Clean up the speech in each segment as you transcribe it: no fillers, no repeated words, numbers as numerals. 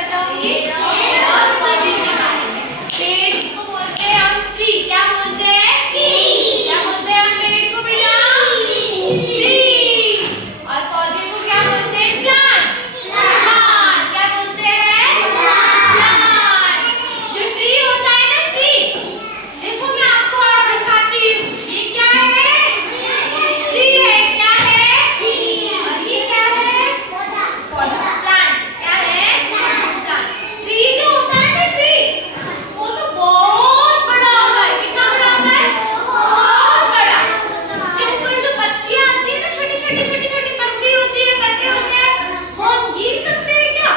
बताऊंगी पेड़ और पौधे के बारे में। पेड़ को बोलते हैं हम ट्री। क्या बोलते हैं? क्या बोलते हैं हम पेड़ को बेटा? ट्री। और पौधे को क्या बोलते हैं? प्लांट। प्लांट। क्या बोलते हैं? प्लांट। जो ट्री होता है ना, ट्री, देखो मैं आपको और दिखाती हूँ। ये क्या है? ट्री है। क्या है? और ये क्या है? पौधा। प्लांट। क्या है? प्लांट। ट्री जो होता है ना, ट्री, वो तो बहुत बड़ा होता है। कितना बड़ा होता है? बहुत बड़ा। उसके ऊपर जो पत्तियां आती है ना, छोटी छोटी छोटी छोटी पत्ती होती है, पत्ते होते हैं, वो हम गिन सकते हैं क्या?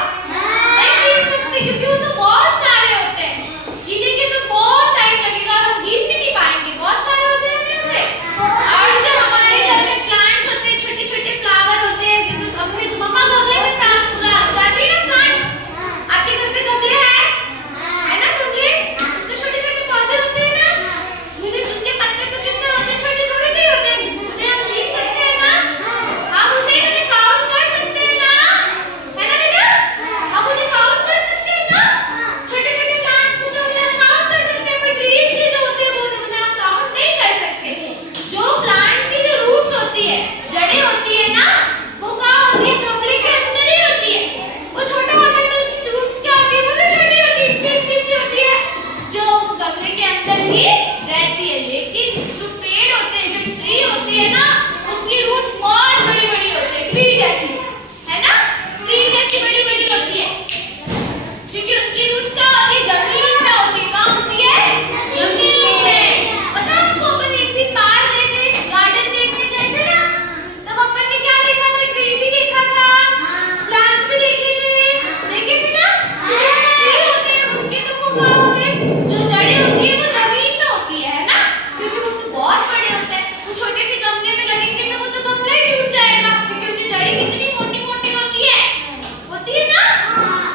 नहीं गिन सकते, क्योंकि वो तो बहुत सारे होते हैं। गिनेंगे तो बहुत टाइम लगेगा और हम गिन भी नहीं पाएंगे। बहुत सारे होते हैं नहीं होते? और जो हमारे घर में प्लांट्स होते हैं, छोटे छोटे फ्लावर होते हैं, जिसमें अपने मम्मा गमले में उगाती है ना प्लांट्स। आपके घर पे गमले हैं? है ना गमले? उसमें छोटे छोटे पौधे होते हैं ना, उनके पत्ते तो कितने होते हैं? छोटे थोड़े से ही होते हैं। उन्हें हम गिन सकते हैं ना? हम उसे उन्हें काउंट कर सकते हैं ना? है ना बेटा? हम उन्हें काउंट कर सकते हैं ना? छोटे छोटे प्लांट्स को तो उन्हें हम काउंट कर सकते हैं, पर ट्रीज के जो होते हैं वो उन्हें हम काउंट नहीं कर सकते। जो प्लांट की जो रूट्स होती है, जड़ें होती है ना, वो कहाँ होती है? गमले के अंदर ही होती है। वो छोटा होता है तो उसकी रूट्स क्या होती है? वो भी छोटी होती है, इतनी इतनी सी होती है, जो वो गमले के अंदर ही रहती है। लेकिन जो पेड़ होते हैं, जो ट्री होती है ना, उनकी रूट्स बहुत बड़ी बड़ी होती है, ट्री जैसी, है ना? ट्री जैसी बड़ी बड़ी होती है, क्योंकि उनकी रूट्स क्या होती है? जमीन में होती है। कहाँ होती है? जमीन में। पता है आपको, अपन एक दिन बाहर गए थे, गार्डन देखने गए थे ना, तब अपन ने क्या देखा था? ट्री भी देखा था, प्लांट्स भी देखे थे ना? ट्री होते हैं उनके तो वो कहाँ होते हैं? जो जड़ें होती है वो जमीन में होती है ना? क्योंकि वो तो बहुत बड़े होते हैं। वो छोटे से गमले में लगेंगे तो वो तो गमला ही टूट जाएगा, क्योंकि उनकी जड़ें कितनी मोटी मोटी होती है ना?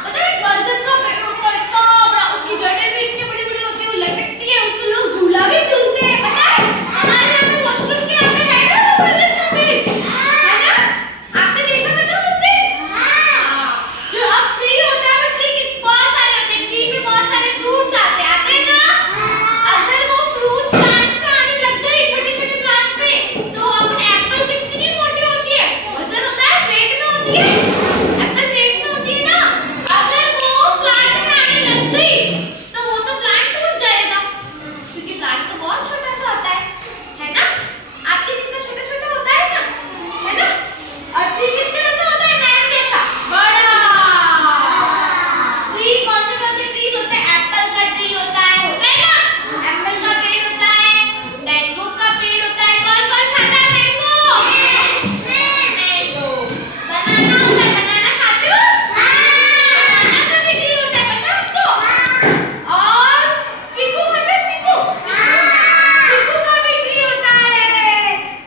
पता है बरगद का पेड़ होता है इतना बड़ा, उसकी जड़ें भी इतनी बड़ी बड़ी होती है, वो लटकती है, उसमें लोग झूला भी झूलते हैं। पता है हमारे यहाँ पे वॉशरूम के यहाँ पे है ना वो बरगद का पेड़, है ना? आपने देखा था ना उस दिन? जो अब ट्री होता है, वो ट्री बहुत सारे होते हैं, ट्री में बहुत सारे फ्रूट्स आते हैं ना? अगर वो फ्रूट्स प्लांट्स पे आने लग गए, छोटे छोटे प्लांट्स पे, तो अपने एप्पल कितनी मोटी होती है, वजन होता है, पेट में होती है, एप्पल पेट में होती है ना? अगर वो प्लांट में आने लग गई तो वो तो प्लांट टूट जाएगा, क्योंकि प्लांट तो बहुत छोटा सा होता है ना? आपके जितना छोटा छोटा होता है ना, है ना? और ट्री कितने जैसा होता है? मैन जैसा बड़ा। ट्री कौन से ट्रीज होते हैं? एप्पल का ट्री होता है ना? एप्पल का पेड़ होता है, मैंगो का पेड़ होता है। कौन कौन खाता है मैंगो? मैंगो। बनाना होता है, बनाना खाते हो? बनाना का भी ट्री होता है, पता है आपको? और चीकू खाते हो? चीकू का भी ट्री होता है।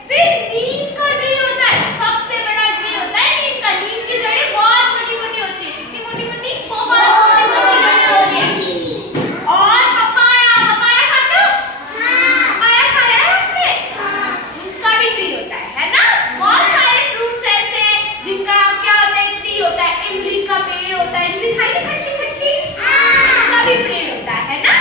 फिर नीम का ट्री होता है, सबसे बड़ा ट्री होता है नीम का। नीम की जड़ें बहुत मोटी मोटी होती है, कितनी मोटी मोटी? बहुत मोटी मोटी जड़ें होती है। और पपाया खाते हो? पपाया खाया है आपने? उसका भी ट्री होता है ना? बहुत सारे फ्रूट्स ऐसे हैं जिनका क्या होता है? ट्री होता है। इमली का पेड़ होता है, इमली खाई है खट्टी खट्टी, उसका भी पेड़ होता है ना?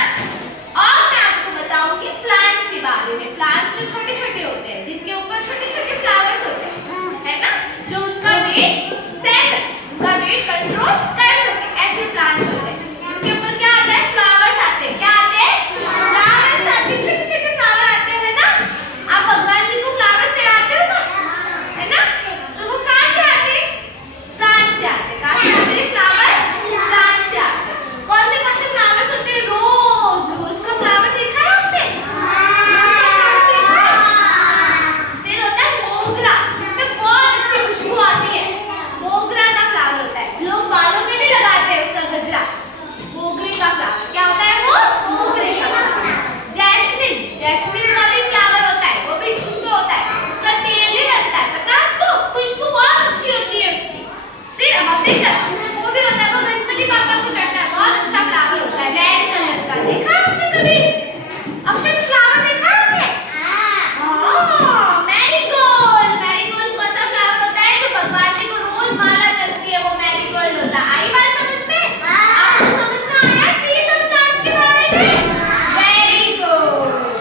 और मैं आपको बताऊंगी प्लांट्स के बारे में। प्लांट्स जो छोटे छोटे होते हैं, जिनके ऊपर छोटे छोटे फ्लावर्स होते हैं, है ना? जो उनका वेट कंट्रोल